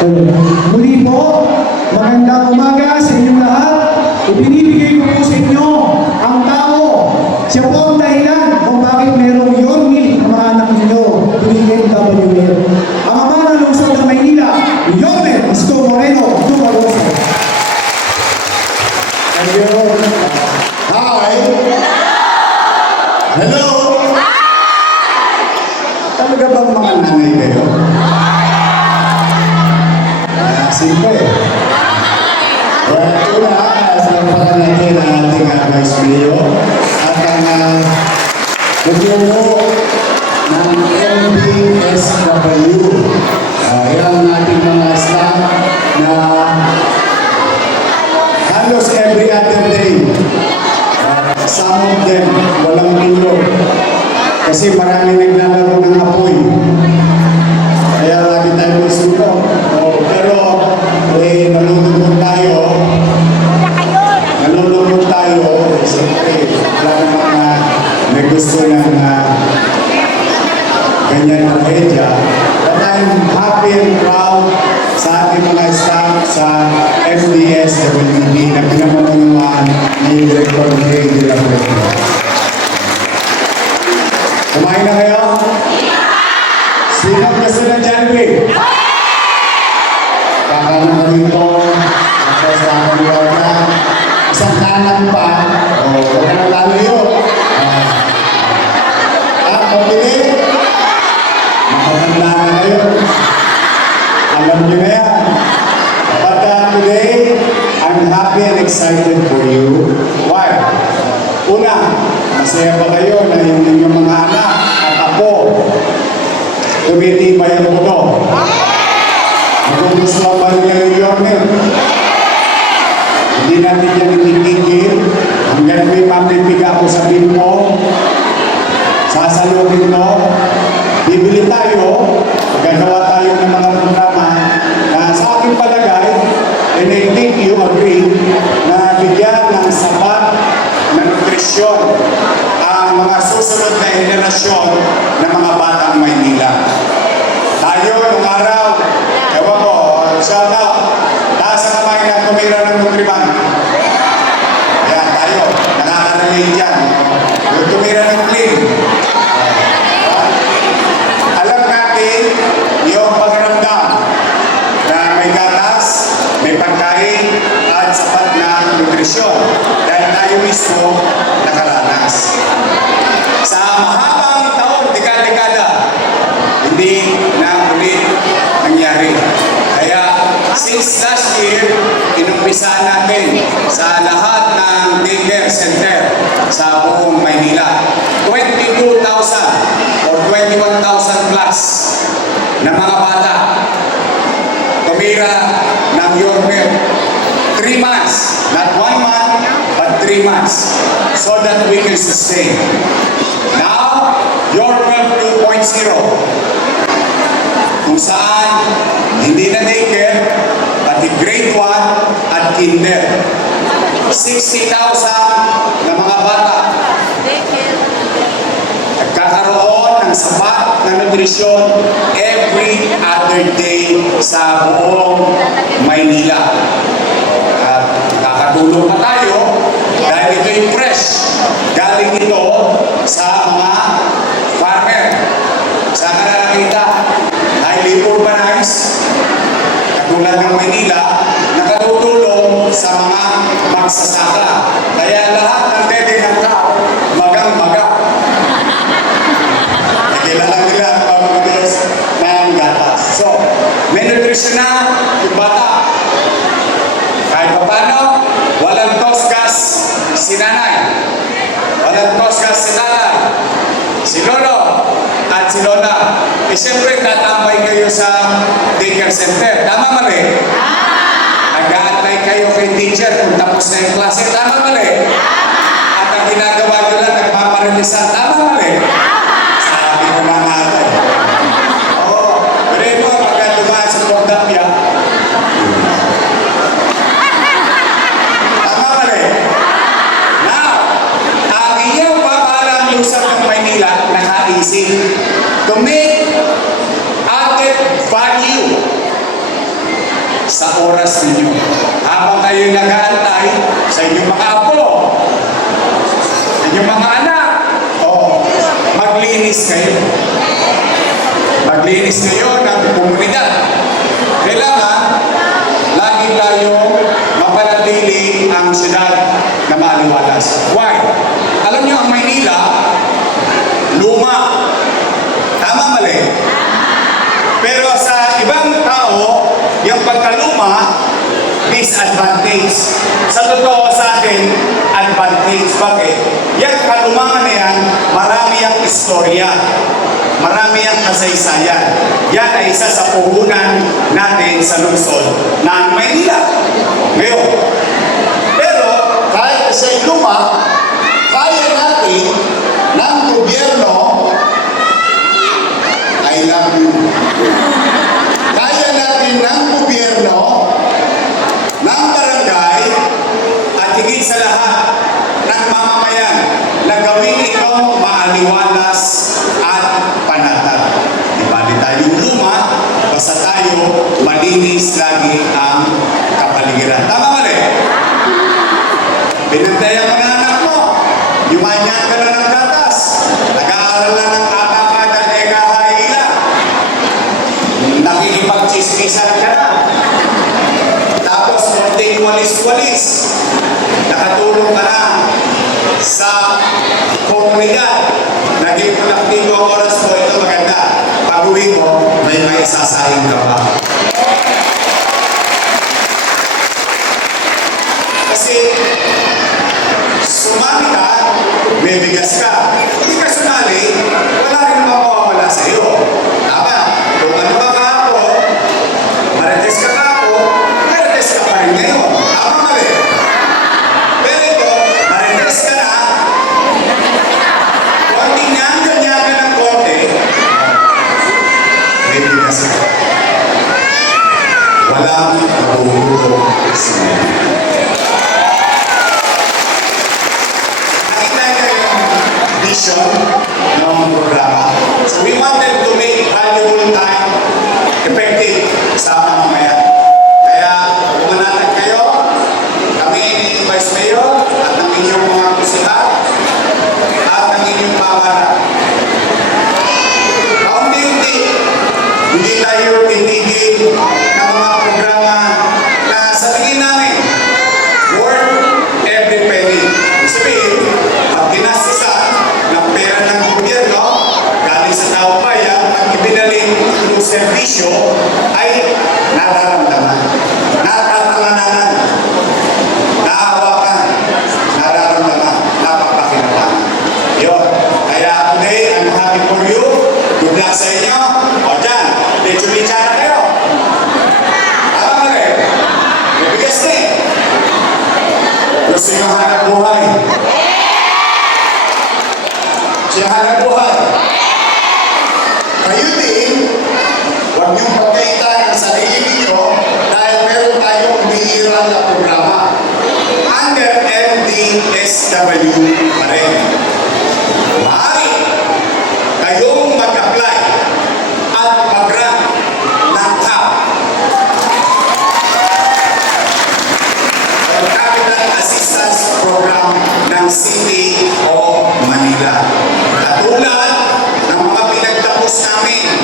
Muli po, magandang umaga sa inyong lahat. Ibinibigay ko po sa inyo ang tao. Siya po ang dahilan kung bakit merong Yormil ang mga anak ninyo. BMWL. Ang ama ng lungsod ng Maynila, Yormel Isko Moreno, Dumagosa. Thank you. Hi. Hello. Talaga bang mga nanay kayo? Simple. Una, sinampakan natin ang ating vice mayor at ang naglulo ng MBSW. Yan ang ating mga staff na halos every other day. Some of them walang tulog kasi marami naglalaro ng apoy. Kaya lagi tayo isuko. Pero nalulungkot tayo. Nalulungkot tayo. Siyempre, wala namang may gusto ng ganyan na tragedya. But I'm happy and proud sa ating mga staff sa MDSWD na pinamumunuan ni Director Jay de la Puente. Kumain na kayo? Sino gusto ng Jollibee? Kakaroon ka dito, tapos kakaliwa na, isang kanan pa, o wala na lalayo. Pabili, makapagla na kayo. Alam nyo na yan. But today, I'm happy and excited for you. Why? Una, masaya ba kayo na yung inyong mga anak at apo tumitibay ang mundo? Magugustuhan ba niya yung Yormel? Hindi natin yan itigigil. Hanggang may mapipiga ako sa bin mo, sasalubin mo, bibili tayo, gagawa tayo ng mga programa na sa aking palagay, and I think you agree, na bigyan ng sapat na nutrisyon ang mga susunod na henerasyon ng mga batang Maynila. Tayo, nung araw, ewan ko, shout out, taas ang kamay na tumira ng nutriban. Ayan, tayo, nakakaraling dyan. Yung tumira ng clean. Alam natin, yung pagramdam na may gatas, may pagkain, at sapat na nutrisyon. Dahil tayo mismo nakaranas. Sa mahabang taon, dekada-dekada, hindi na ulit nangyari. Kaya, since last year, inumpisaan natin sa lahat ng daycare center sa buong Maynila. 22,000 or 21,000 plus na mga bata tumira ng Yormel. 3 months, not 1 month, but 3 months, so that we can sustain. Now, Yormel 2.0, kung saan hindi na daycare, pati grade 1 at kinder. 60,000 na mga bata nagkakaroon ng sapat na nutrisyon every other day sa buong Maynila. At nakakatulong pa tayo dahil ito'y fresh. Galing ito sa mga farmer. Saan ka na nakita? Highly urbanized, katulad ng Maynila, nakatutulong sa mga magsasaka. Kaya lahat ng dede ng tao, magang-maga. Kilala nila ang pagmamagas ng gatas. So, may nutrisyon na yung bata. Kahit pa paano, walang tosgas si nanay. Walang tosgas si tatay. Si lolo at si lola. Eh, siyempre, tatambay kayo sa daycare center. Tama mali? Nag-aantay kayo kay teacher kung tapos na yung klase. Tama mali? At ang ginagawa nyo lang, nagpaparilisan. Tama mali? Sabi ko na natin. Oo. Pero ito, pagka dumaan sa Pondapia, tama mali? Now, ang iyong papalang lusang ng Maynila, nakaisip to make added value sa oras ninyo. Habang kayo nag-aantay sa inyong mga apo, sa inyong mga anak, o maglinis kayo. Maglinis kayo ng komunidad. Kailangan, lagi tayong mapanatili ang syudad na maaliwalas. Why? Alam niyo, ang Maynila, luma. Tama, mali? Pero sa ibang tao, yung pagkaluma, disadvantage. Sa totoo sa atin, advantage. Bakit? Yung kalumangan na yan, marami ang istorya. Marami ang kasaysayan. Yan ay isa sa puhunan natin sa lungsod ng Maynila. Ngayon, pero kahit sa luma, kaya natin ng gobyerno, I love you. Kaya natin ng gobyerno, ng barangay, at higit sa lahat, ng mamamayan, na gawin ito maaliwalas at panatag. Di bali tayong luma, basta tayo malinis lagi ang kapaligiran. Tama mali? Pinantayan mo na anak mo, yumanyan ka na ng gatas, nag-aaral na ng akakada, ekahaila, nakikipag-chismisan ka na, tapos munting walis-walis, nakatulong ka na sa komunidad, naging produktibo ang oras mo, ito maganda. Pag-uwi mo, may isasahin ka pa. Kasi, sumali ka, may bigas ka. Hindi ka sumali, wala rin mawawala sa iyo. Tama? Kung ano ba kahapon, marites ka kahapon, marites ka pa rin ngayon. Tama mali? Pero ito, marites ka na, konting nyaga-nyaga ng konti, may bigas ka. Walang mabubuto sa iyo. Vision ng programa. So we wanted to make valuable time effective sa mamamayan. Kaya pumanatag kayo, kami ni Vice Mayor at ng inyong mga kusina at ng inyong pamana. Kaunti-unti, hindi tayo titigil ng mga programa na sa tingin namin worth every penny. Ibig sabihin, pag ginastusan ng pera ng gobyerno galing sa tao bayan at ibinaling ng serbisyo ay nararamdaman, natatanganan, naawakan, nararamdaman, napapakinapan. Yun. Kaya today, I'm happy for you. Good luck sa inyo. O dyan, lecho-lecha na kayo. Tama ka rin. Mabigas na eh. Gusto nyo hanap buhay. Siya hanap buhay. Kayo din, huwag niyong pagkaitan ang sarili ninyo dahil meron tayong bihira na programa. Under MDSW pa rin. Maaari kayong mag-apply at mag-rank ng CAP. Capital Assistance Program ng City of Manila. Katulad ng mga pinagtapos namin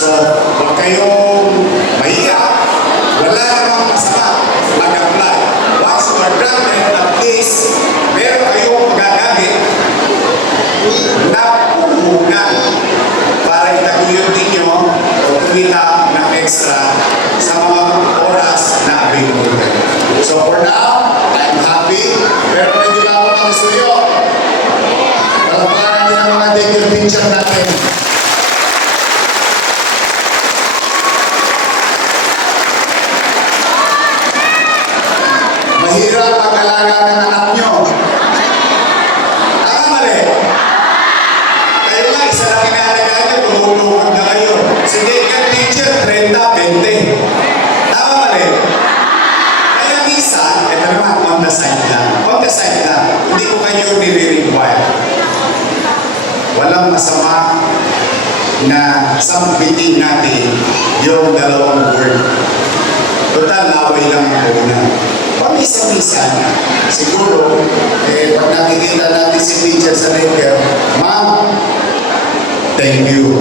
So, huwag kayong mahiya. Wala namang masama mag-apply. Once you are granted, at least, meron kayong gagamit na puhunan para itaguyod ninyo o kumita ng extra sa mga oras na available kayo. So for now, I'm happy. Pero medyo lang ako ng studio. Palapakan natin ang mga debut teacher natin. Mahirap mag-alaga ng anak nyo. Tama mali. Kayo nga, isa lang inaalagaan nyo, tumulungan na kayo. Sige, yung teacher, 30, 20. Tama mali. Kaya minsan, ito naman, on the side lang. On the side lang, hindi ko kayo nire-require. Walang masama na sampitin natin yung dalawang word. Total, laway lang ang una. Pamisa-misa, siguro, pag nakikita natin si teacher sa letter, Ma'am, thank you.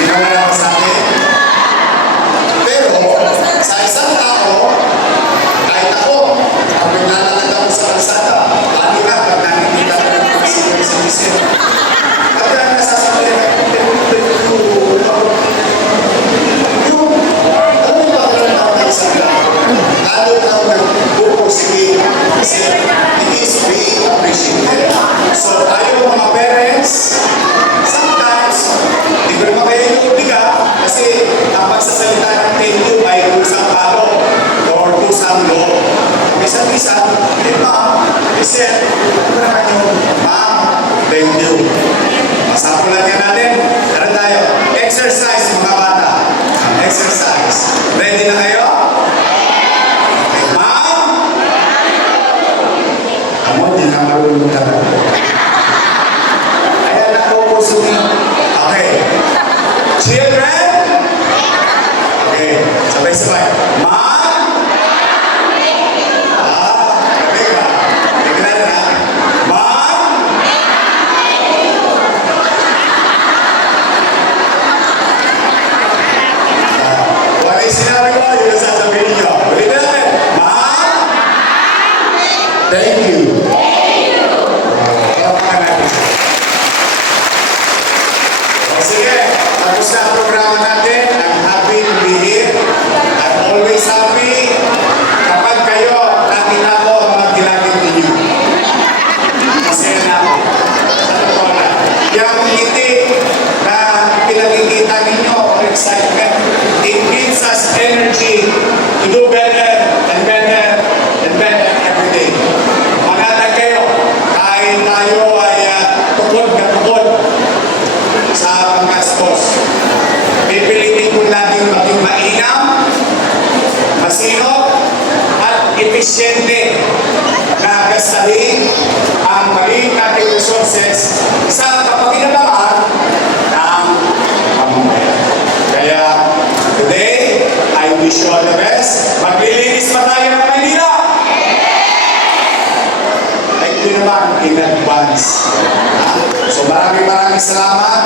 Binawala ko sa akin. Pero, sa isang tao, kahit ako, pag naglalakad ako sa kalsada, lalo na pag nakikita ko ng mga sinisip. Pagka nasasabi na, yung, alam mo ba kung ano ang isang tao? Lalo na ako nag-focus kasi it is being appreciated. So, tayo mga parents, sometimes, hindi ko naman kayo inuuliga kasi ang pagsasalita ng thank you ay kusang araw or kusang loob. Minsan-minsan, ma'am, sir, ano naman yung ma'am, thank you. Masampulan ka natin. Tara tayo. Exercise, mga bata. Exercise. Ready na kayo? Ma'am? Amo, di na marunong ka na. Ayan na po po sumi. Okay. Children? Okay. Sabay-sabay. Ma'am? Gabi ka. Tignan na. Ma'am? Wala yung sinabi ko, yun ang sasabihin niyo. Ulit natin. Ma'am? Thank you. Papakan natin. O sige, tapos na ang programa natin. I'm happy to be here. I'm always happy kapag kayo nakita ko ang mga ginagawa ninyo. Masaya na ako. Sa totoo na. Yung ngiti na pinakikita ninyo, excitement, it gives us energy to do better and better and better every day. Manatag kayo, kahit tayo ay tukod na tukod sa mga sports. Pipilitin ko laging maging mainam, masinop, at episyente na gastahin ang maling nating resources sa kapakinabangan ng pamamayan. Kaya, today, I wish you all the best. Maglilinis pa tayo ng Maynila! Thank you naman in advance. So maraming salamat.